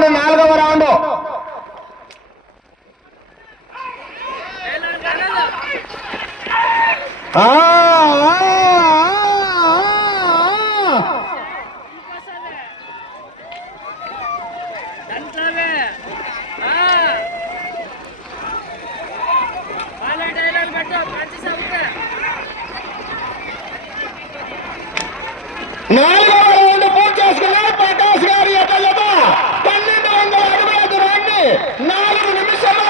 Round నాలుగవ round నాలుగవ round పూర్తి చేసుకున్నారు ప్రకాష్ గారి ఎట్ల 1200 అడుగుల దూరాన్ని 4 నిమిషాల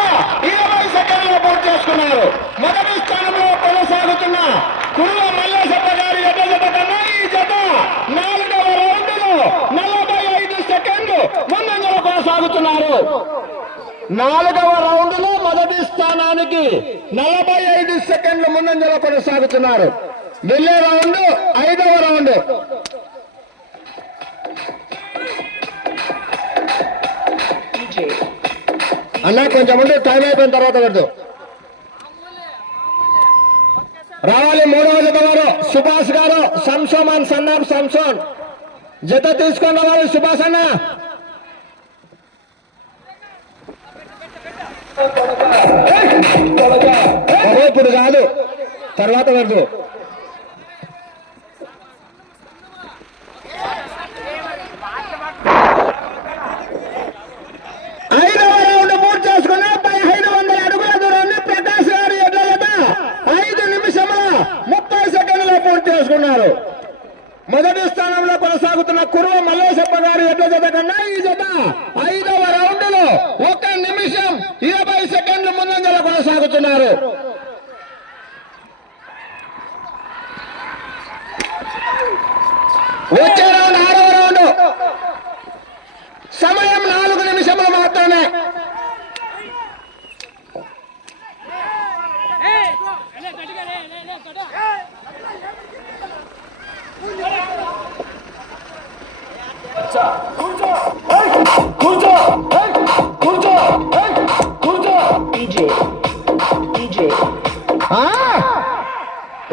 20 సెకండ్లు పూర్తి చేసుకున్నారు. మొదటి స్థానంలో కొనసాగుతున్న కుర్ర మల్లేశప్ప గారి ఎట్ల కన్నా ఈ జత 4వ రౌండ్లో 45 సెకండ్లు ముందంజలో కొనసాగుతున్నారు. 4వ రౌండ్లో మొదటి స్థానానికి 45 సెకండ్లు ముందంజలో కొనసాగుతున్నారు. వెళ్ళే రౌండ్ 5వ రౌండ్. అన్నా కొంచెం ముందు టైం అయిపోయిన తర్వాత పెడదు రావాలి. 3వ జత వారు సుభాష్ గారు సంసోమన్ సన్నాం సంసోన్ జత తీసుకొని రావాలి. సుభాష్ అన్న ఇప్పుడు కాదు తర్వాత పెడదు. 5వ రౌండ్ పూర్తి చేసుకున్న 1500 అడుగుల దూరాన్ని ప్రకాష్ గారు ఎడ్ల జత 5 నిమిషముల 30 సెకండ్లో పూర్తి చేసుకున్నారు. మొదటి స్థానంలో కొనసాగుతున్న కుర్వ మల్లేశప్ప గారి ఎడ్ల జత కన్నా ఈ జత 5వ రౌండ్లో 1 నిమిషం 20 సెకండ్లు ముందంజలో కొనసాగుతున్నారు. వచ్చే రౌండ్ 6వ రౌండ్. సమయం 4 నిమిషములు మాత్రమే.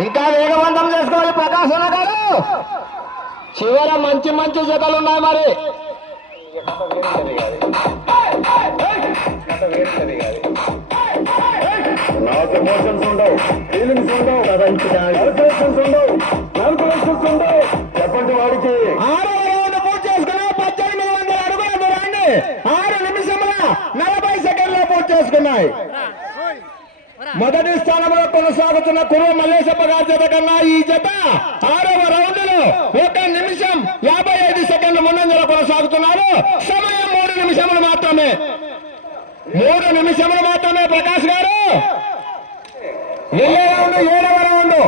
ఇంకా వేగవంతం చేసుకోవాలి ప్రకాశన గారు. చివర మంచి మంచి జతలు ఉన్నాయి. మరి నాకు ఎమోషన్స్ ఉండవు, ఫీలింగ్స్ ఉండవు, క్యాల్కులేషన్స్ ఉండవు, క్యాల్కులేషన్స్ ఉండవు. చెప్పండి వాడికి. 6వ రౌండ్ పూర్తి చేసుకున్న 1800 అడుగుల దూరాన్ని 6 నిమిషముల 40 సెకండ్లో పూర్తి చేసుకున్నాయి. మొదటి స్థానంలో కొనసాగుతున్న కుర్వ మల్లేశప్ప గారి జత కన్నా ఈ జత 6వ రౌండ్లో 1 నిమిషం 55 సెకండ్ల ముందంజలో కొనసాగుతున్నారు. సమయం 3 నిమిషములు మాత్రమే. 3 నిమిషములు మాత్రమే. ప్రకాష్ గారు వెళ్ళే రౌండ్ 7వ రౌండ్.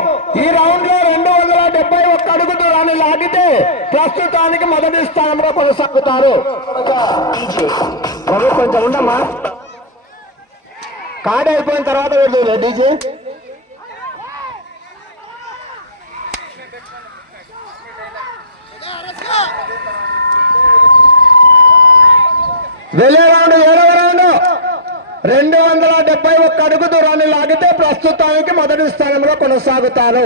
ఈ రౌండ్ లో 271 అడుగు దూరాన్ని లాగితే ప్రస్తుతానికి మొదటి స్థానంలో కొనసాగుతారు. కొంచెం ఉండమ్మా, కార్డు అయిపోయిన తర్వాత వెళ్తుంది డీజే. వెళ్ళే రౌండ్ 7వ రౌండ్. 271 అడుగు దూరాన్ని లాగితే ప్రస్తుతానికి మొదటి స్థానంలో కొనసాగుతారు.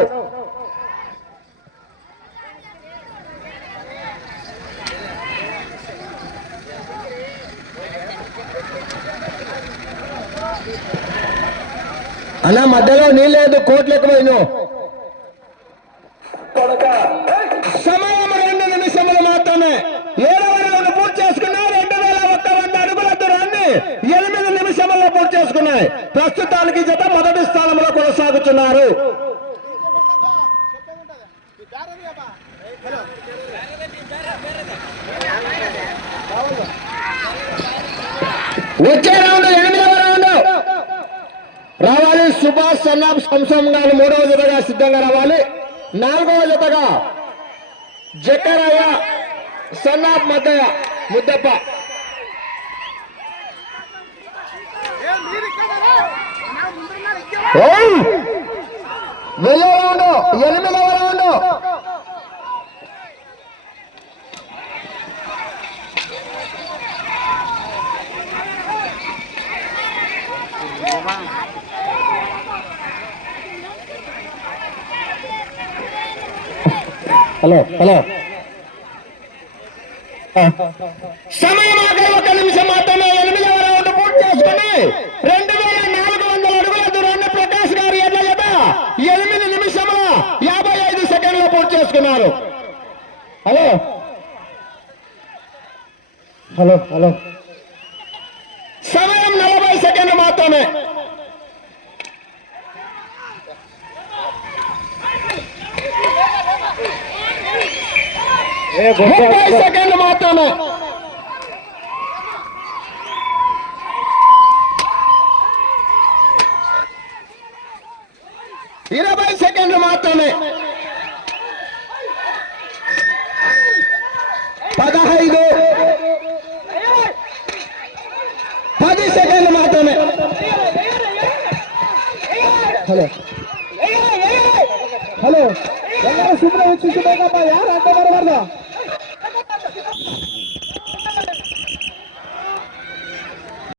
అలా మధ్యలో నీళ్ళు కోట్లు ఎక్కువైన సమయం 2 నిమిషములు మాత్రమే. 7వ రౌండ్ పూర్తి చేసుకున్నారు. 2100 అడుగుల దూరాన్ని 8 నిమిషముల్లో పూర్తి చేసుకున్నాయి. ప్రస్తుతానికి జత మొదటి స్థానంలో కొనసాగుతున్నారు. వచ్చే రౌండ్ 8వ రౌండ్. రావాలి సుభాష్ సన్నాబ్ సంసం గారు 3వ జతగా సిద్ధంగా రావాలి. 4వ జతగా జక్కరయ్య సన్నాబ్ మద్దయ్య ముద్దప్ప. వెళ్ళే రౌండ్ 8వ రౌండ్. హలో సమయం ఆఖరి 1 నిమిషం మాత్రమే. 8వ రౌండ్ పూర్తి చేసుకుని 2400 అడుగుల దూరాన్ని ప్రకాష్ గారు ఎడ్ల జత 8 నిమిషముల 55 సెకండ్లు పూర్తి చేసుకున్నారు. హలో హలో హలో సమయం 40 సెకండ్లు మాత్రమే. 30 సెకండ్లు మాత్రమే. 20 సెకండ్లు మాత్రమే. 15 10 సెకండ్లు మాత్రమే. హలో హలో శుభ్రం ఇచ్చి యారు అంటే